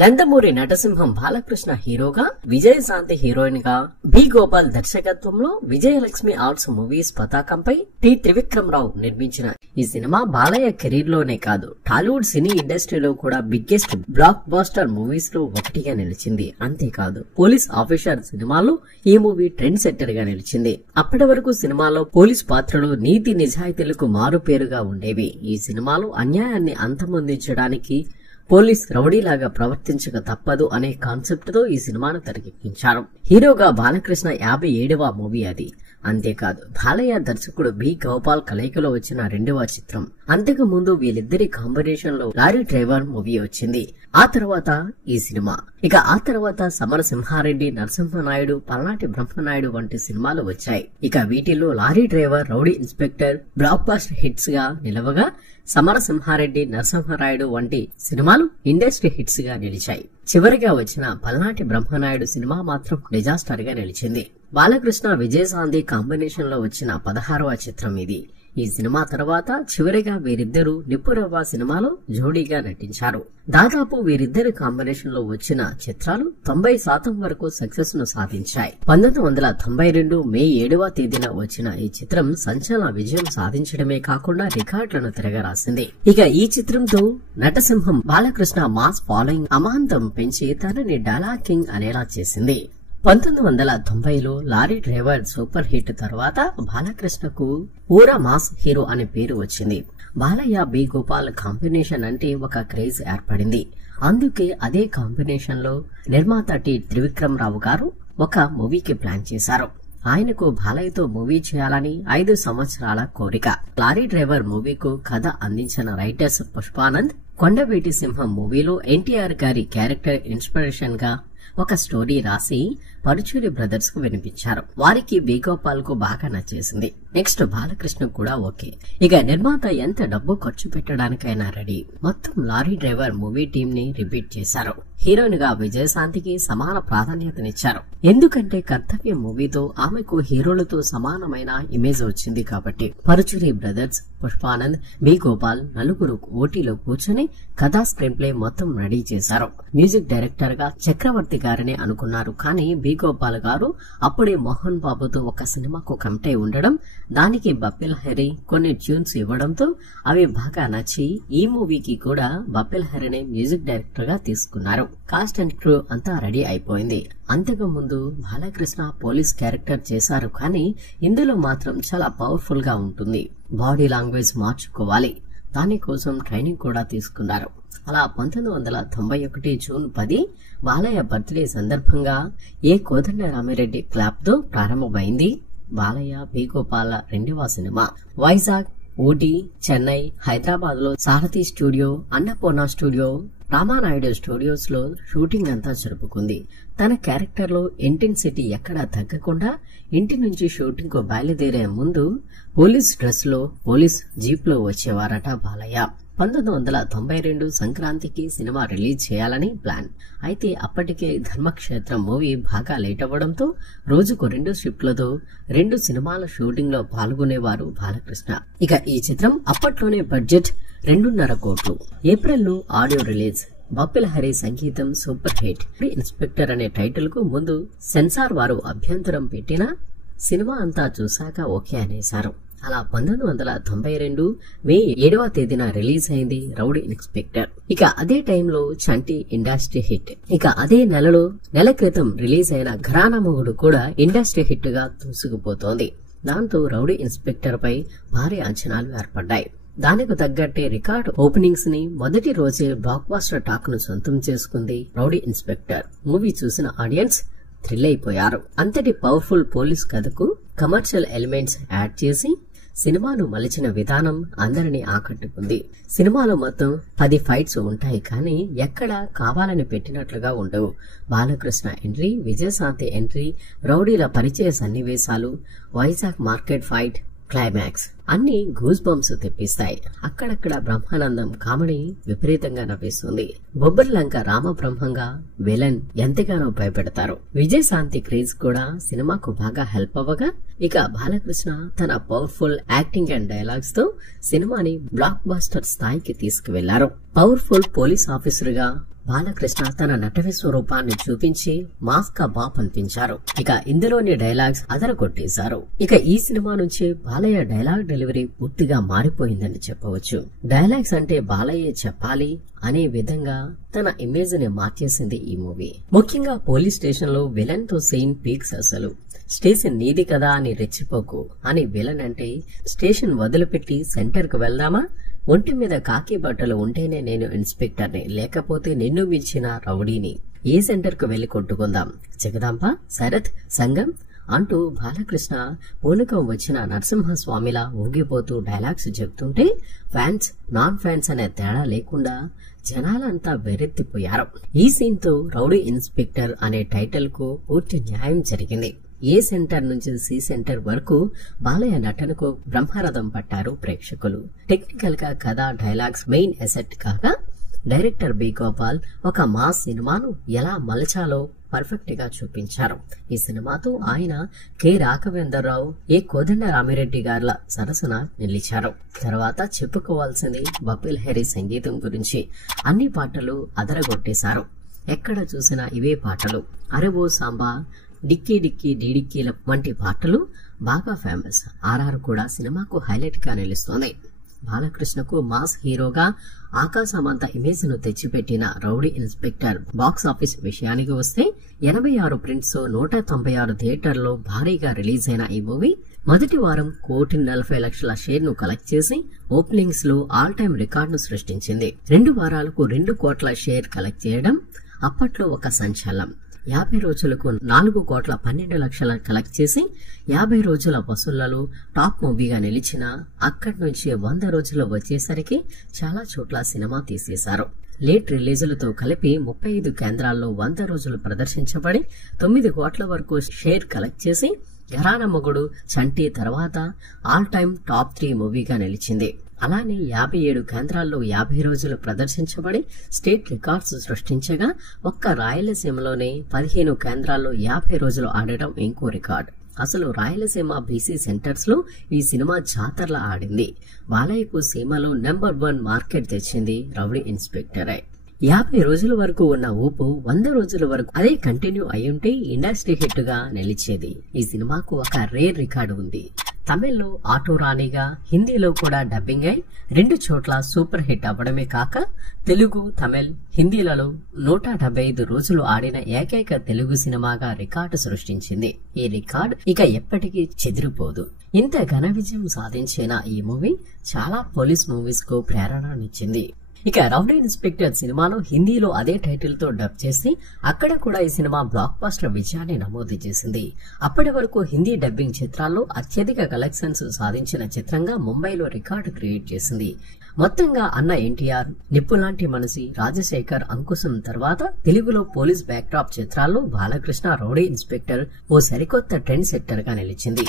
నందమూరి నటసింహం బాలకృష్ణ హీరోగా, విజయశాంతి హీరోయిన్ గా, బి గోపాల్ దర్శకత్వంలో విజయలక్ష్మి ఆర్ట్స్ మూవీస్ పతాకంపై టి త్రివిక్రమరావు నిర్మించిన ఈ సినిమా బాలయ్య కెరీర్ లోనే కాదు, టాలీవుడ్ సినీ ఇండస్ట్రీలో కూడా బిగ్గెస్ట్ బ్లాక్ బాస్టర్ మూవీస్ లో ఒకటిగా నిలిచింది. అంతేకాదు పోలీస్ ఆఫీసర్ సినిమాలో ఈ మూవీ ట్రెండ్ సెట్టర్ గా నిలిచింది. అప్పటి వరకు సినిమాలో పోలీస్ పాత్రలు నీతి నిజాయితీలకు మారుపేరుగా ఉండేవి. ఈ సినిమాలో అన్యాయాన్ని అంతమొందించడానికి పోలీస్ రౌడీలాగా ప్రవర్తించక తప్పదు అనే కాన్సెప్ట్ తో ఈ సినిమాను తెరకెక్కించారు. హీరోగా బాలకృష్ణ 57వ మూవీ అది. అంతేకాదు బాలయ్య దర్శకుడు బి గోపాల్ కలయికలో వచ్చిన 2వ చిత్రం. అంతకు ముందు వీళ్ళిద్దరి కాంబినేషన్ లో లారీ డ్రైవర్ మూవీ వచ్చింది. ఆ తర్వాత ఈ సినిమా. ఇక ఆ తర్వాత సమరసింహారెడ్డి, నరసింహనాయుడు, పల్నాటి బ్రహ్మనాయుడు వంటి సినిమాలు వచ్చాయి. ఇక వీటిల్లో lorry driver, rowdy inspector blockbuster hits గా నిలవగా, సమరసింహారెడ్డి, నరసింహనాయుడు వంటి సినిమాలు ఇండస్ట్రీ హిట్స్ గా నిలిచాయి. చివరిగా వచ్చిన పల్నాటి బ్రహ్మనాయుడు సినిమా మాత్రం డిజాస్టర్ గా నిలిచింది. బాలకృష్ణ, విజయశాంతి కాంబినేషన్ లో వచ్చిన 16వ చిత్రం ఇది. ఈ సినిమా తర్వాత చివరిగా వీరిద్దరూ నిప్పురవ్వ సినిమాలో జోడీగా నటించారు. దాదాపు వీరిద్దరి కాంబినేషన్ లో వచ్చిన చిత్రాలు 90% వరకు సక్సెస్ ను సాధించాయి. 1992 మే 7వ తేదీన వచ్చిన ఈ చిత్రం సంచలన విజయం సాధించడమే కాకుండా రికార్డులను తిరగరాసింది. ఇక ఈ చిత్రంతో నటసింహం బాలకృష్ణ మాస్ ఫాలోయింగ్ అమాంతం పెంచి తనని డైలాగ్ కింగ్ అనేలా చేసింది. 1990లో లారీ డ్రైవర్ సూపర్ హిట్ తర్వాత బాలకృష్ణకు ఊరా మాస్ హీరో అనే పేరు వచ్చింది. బాలయ్య, బి గోపాల్ కాంబినేషన్ అంటే ఒక క్రేజ్ ఏర్పడింది. అందుకే అదే కాంబినేషన్ లో నిర్మాత టి త్రివిక్రమరావు గారు ఒక మూవీకి ప్లాన్ చేశారు. ఆయనకు బాలయ్యతో మూవీ చేయాలని 5 సంవత్సరాల కోరిక. లారీ డ్రైవర్ మూవీకు కథ అందించిన రైటర్స్ పుష్పానంద్, కొండవీటి సింహం మూవీలో ఎన్టీఆర్ గారి క్యారెక్టర్ ఇన్స్పిరేషన్ గా ఒక స్టోరీ రాసి పరుచూరి బ్రదర్స్ కు వినిపించారు. వారికి బి గోపాల్ కు బాగా నచ్చేసింది. నెక్స్ట్ బాలకృష్ణ కూడా ఓకే. ఇక నిర్మాత ఎంత డబ్బు ఖర్చు పెట్టడానికైనా రెడీ. మొత్తం లారీ డ్రైవర్ మూవీ టీం ని రిపీట్ చేశారు. హీరోయిన్ గా విజయశాంతికి సమాన ప్రాధాన్యతనిచ్చారు. ఎందుకంటే కర్తవ్యం మూవీతో ఆమెకు హీరోలతో సమానమైన ఇమేజ్ వచ్చింది కాబట్టి. పరుచూరి బ్రదర్స్, పుష్పానంద్, బి గోపాల్ నలుగురు ఓటీలో కూర్చొని కథా స్క్రీన్ ప్లే మొత్తం రెడీ చేశారు. మ్యూజిక్ డైరెక్టర్ గా చక్రవర్తి గారిని అనుకున్నారు. కానీ బి గోపాల్ గారు అప్పుడే మోహన్ బాబుతో ఒక సినిమాకు కమిట్ అయి ఉండడం, దానికి బప్పిల్ హరి కొన్ని ట్యూన్స్ ఇవ్వడంతో అవి బాగా నచ్చి ఈ మూవీకి కూడా బప్పిల్ హరిని మ్యూజిక్ డైరెక్టర్ గా తీసుకున్నారు. కాస్ట్ అండ్ క్రూ అంతా రెడీ అయిపోయింది. అంతకు ముందు బాలకృష్ణ పోలీస్ క్యారెక్టర్ చేశారు, కానీ ఇందులో మాత్రం చాలా పవర్ఫుల్ గా ఉంటుంది. బాడీ లాంగ్వేజ్ మార్చుకోవాలి. దానికోసం ట్రైనింగ్ కూడా తీసుకున్నారు. అలా 1991 జూన్ 10 బాలయ్య బర్త్డే సందర్భంగా ఏ కోదండరామిరెడ్డి క్లాప్ తో ప్రారంభమైంది బాలయ్య, బి గోపాల 2వ సినిమా. వైజాగ్, ఊటీ, చెన్నై, హైదరాబాద్ లో Sarathi studio, Annapurna studio, Ramanaidu studios లో షూటింగ్ అంతా జరుపుకుంది. తన క్యారెక్టర్ లో ఇంటెన్సిటీ ఎక్కడా తగ్గకుండా ఇంటి నుంచి షూటింగ్ కు బయలుదేరే ముందు పోలీస్ డ్రెస్ లో, పోలీస్ జీప్ లో వచ్చేవారట బాలయ్య. 1992 సంక్రాంతికి సినిమా రిలీజ్ చేయాలని ప్లాన్. అయితే అప్పటికే ధర్మక్షేత్రం మూవీ బాగా లేట్ అవ్వడంతో రోజుకు 2 షిఫ్ట్లతో 2 సినిమాల షూటింగ్ లో పాల్గొనేవారు బాలకృష్ణ. ఇక ఈ చిత్రం అప్పట్లోనే బడ్జెట్ 2.5 కోట్లు. ఏప్రిల్లో ఆడియో రిలీజ్. బప్పిల్ హరి సంగీతం సూపర్ హిట్. ఇన్స్పెక్టర్ అనే టైటిల్ కు ముందు సెన్సార్ వారు అభ్యంతరం పెట్టినా సినిమా అంతా చూశాక ఓకే అనేశారు. అలా 1992 మే 7వ తేదీన రిలీజ్ అయింది రౌడీ ఇన్స్పెక్టర్. ఇక అదే టైంలో చంటి ఇండస్ట్రీ హిట్. ఇక అదే నెల క్రితం రిలీజ్ అయిన ఘరానా మొగుడు కూడా ఇండస్ట్రీ హిట్ గా దూసుకుపోతోంది. దాంతో రౌడీ ఇన్స్పెక్టర్ పై భారీ అంచనాలు ఏర్పడ్డాయి. దానికి తగ్గట్టే రికార్డ్ ఓపెనింగ్స్ ని మొదటి రోజే బ్లాక్ బాస్టర్ టాక్ ను సొంతం చేసుకుంది రౌడీ ఇన్స్పెక్టర్. మూవీ చూసిన ఆడియన్స్ థ్రిల్ అయిపోయారు. అంతటి పవర్ఫుల్ పోలీస్ కథకు కమర్షియల్ ఎలిమెంట్స్ యాడ్ చేసి సినిమాను మలిచిన విధానం అందరినీ ఆకట్టుకుంది. సినిమాలో మొత్తం 10 ఫైట్స్ ఉంటాయి, కానీ ఎక్కడా కావాలని పెట్టినట్లుగా ఉండవు. బాలకృష్ణ ఎంట్రీ, విజయశాంతి ఎంట్రీ, రౌడీల పరిచయ సన్నివేశాలు, వైజాగ్ మార్కెట్ ఫైట్, క్లైమాక్స్ అన్ని గూస్ బంప్స్ తెప్పిస్తాయి. అక్కడక్కడ బ్రహ్మానందం కామెడీ విపరీతంగా నవ్విస్తుంది. బొబ్బర్లంక రామబ్రహ్మంగా విలన్ ఎంతగానో భయపెడతారు. విజయశాంతి క్రేజ్ కూడా సినిమాకు బాగా హెల్ప్ అవ్వగా, ఇక బాలకృష్ణ తన పవర్ఫుల్ యాక్టింగ్ అండ్ డైలాగ్స్ తో సినిమాని బ్లాక్ బాస్టర్ స్థాయికి తీసుకువెళ్లారు. పవర్ఫుల్ పోలీస్ ఆఫీసర్ గా బాలకృష్ణ తన నట విశ్వరూపాన్ని చూపించి మాస్ కా బాప్ అనిపించారు. ఇక ఇందులోని డైలాగ్స్ అదరగొట్టేశారు. ఇక ఈ సినిమా నుంచి బాలయ్య డైలాగ్ డెలివరీ పూర్తిగా మారిపోయిందని చెప్పవచ్చు. డైలాగ్స్ అంటే బాలయ్య చెప్పాలి అనే విధంగా తన ఇమేజ్ ని మార్చేసింది ఈ మూవీ. ముఖ్యంగా పోలీస్ స్టేషన్ లో విలన్ తో సీన్ పీక్స్. అసలు స్టేషన్ నీది కదా అని రెచ్చిపోకు అని విలన్ అంటే, స్టేషన్ వదిలిపెట్టి సెంటర్ కు వెళ్దామా, ఒంటి మీద కాకి బట్టలు ఉంటేనే నేను ఇన్స్పెక్టర్ని, లేకపోతే నిన్ను మించిన రౌడీని, ఏ సెంటర్ కు వెళ్లి కొట్టుకుందాం, జగదాంబ, శరత్, సంగం అంటూ బాలకృష్ణ పూనకం వచ్చిన నరసింహస్వామిలా ఊగిపోతూ డైలాగ్స్ చెప్తుంటే ఫ్యాన్స్ నాన్ ఫ్యాన్స్ అనే తేడా లేకుండా జనాలంతా వెరెత్తిపోయారు. ఈ సీన్ తో రౌడీ ఇన్స్పెక్టర్ అనే టైటిల్ కు పూర్తి న్యాయం జరిగింది. ఏ సెంటర్ నుంచి సి సెంటర్ వరకు బాలయ్య నటనకు బ్రహ్మరథం పట్టారు ప్రేక్షకులు. టెక్నికల్ గా కథ, డైలాగ్స్ మెయిన్ ఎసెట్ కాగా, డైరెక్టర్ బి గోపాల్ ఒక మాస్ సినిమాను ఎలా మలచాలో పర్ఫెక్ట్ గా చూపించారు. ఈ సినిమాతో ఆయన కె రాఘవేంద్రరావు, ఏ కోదండరామిరెడ్డి గార్ల సరసన నిలిచారు. తర్వాత చెప్పుకోవాల్సింది బపిల్ హరి సంగీతం గురించి. అన్ని పాటలు అదరగొట్టేశారు. ఎక్కడ చూసినా ఇవే పాటలు. అరెవో సాంబా, డిక్కీ డిక్కీ డీడిక్కీల వంటి పాటలు బాగా ఫేమస్. ఆర్ఆర్ కూడా సినిమాకు హైలైట్ గా నిలుస్తోంది. బాలకృష్ణకు మాస్ హీరోగా ఆకాశమంత ఇమేజ్ ను తెచ్చిపెట్టిన రౌడీ ఇన్స్పెక్టర్ బాక్స్ ఆఫీస్ విషయానికి వస్తే 86 ప్రింట్స్ 196 థియేటర్లో భారీగా రిలీజ్ అయిన ఈ మూవీ మొదటి వారం 1,40,00,000 షేర్ ను కలెక్ట్ చేసి ఓపెనింగ్స్ లో ఆల్ టైమ్ రికార్డును సృష్టించింది. 2 వారాలకు 2 కోట్ల షేర్ కలెక్ట్ చేయడం అప్పట్లో ఒక సంచలనం. 50 రోజులకు 4,12,00,000 కలెక్ట్ చేసి 50 రోజుల వసూళ్లలో టాప్ మూవీగా నిలిచిన, అక్కడి నుంచి 100 రోజులు వచ్చేసరికి చాలా చోట్ల సినిమా తీసేశారు. లేట్ రిలీజులతో కలిపి 35 కేంద్రాల్లో 100 రోజులు ప్రదర్శించబడి 9 కోట్ల వరకు షేర్ కలెక్ట్ చేసి ఘరానా మొగుడు, చంటి తర్వాత ఆల్ టైమ్ టాప్ 3 మూవీగా నిలిచింది. అలానే 57 కేంద్రాల్లో 50 రోజులు ప్రదర్శించబడి స్టేట్ రికార్డ్స్ సృష్టించగా, ఒక్క రాయలసీమలోనే 15 కేంద్రాల్లో 50 రోజులు ఆడటం ఇంకో రికార్డ్. అసలు రాయలసీమ బీసీ సెంటర్స్ లో ఈ సినిమా జాతరలా ఆడింది. బాలయ్యకు సీమలో నెంబర్ 1 మార్కెట్ తెచ్చింది రౌడీ ఇన్స్పెక్టరే. 50 రోజుల వరకు ఉన్న ఊపు 100 రోజుల వరకు అదే కంటిన్యూ అయ్యుంటే ఇండస్ట్రీ హిట్ గా నిలిచేది. ఈ సినిమాకు ఒక రేర్ రికార్డు ఉంది. తమిళ్లో ఆటో రాణిగా, హిందీలో కూడా డబ్బింగ్ అయి 2 చోట్ల సూపర్ హిట్ అవ్వడమే కాక, తెలుగు, తమిళ్, హిందీలలో 175 రోజులు ఆడిన ఏకైక తెలుగు సినిమాగా రికార్డు సృష్టించింది. ఈ రికార్డు ఇక ఎప్పటికీ చెదిరిపోదు. ఇంత ఘన విజయం సాధించిన ఈ మూవీ చాలా పోలీస్ మూవీస్ కు ప్రేరణనిచ్చింది. ఇక రౌడీ ఇన్స్పెక్టర్ సినిమాను హిందీలో అదే టైటిల్ తో డబ్ చేసి అక్కడ కూడా ఈ సినిమా బ్లాక్ బస్టర్ విజయాన్ని నమోదు చేసింది. అప్పటి వరకు హిందీ డబ్బింగ్ చిత్రాల్లో అత్యధిక కలెక్షన్స్ సాధించిన చిత్రంగా ముంబైలో రికార్డు క్రియేట్ చేసింది. మొత్తంగా అన్న ఎన్టీఆర్, నిప్పులాంటి మనసి, రాజశేఖర్, అంకుశం తర్వాత తెలుగులో పోలీస్ బ్యాక్డ్రాప్ చిత్రాల్లో బాలకృష్ణ రౌడీ ఇన్స్పెక్టర్ ఓ సరికొత్త ట్రెండ్ సెట్టర్ గా నిలిచింది.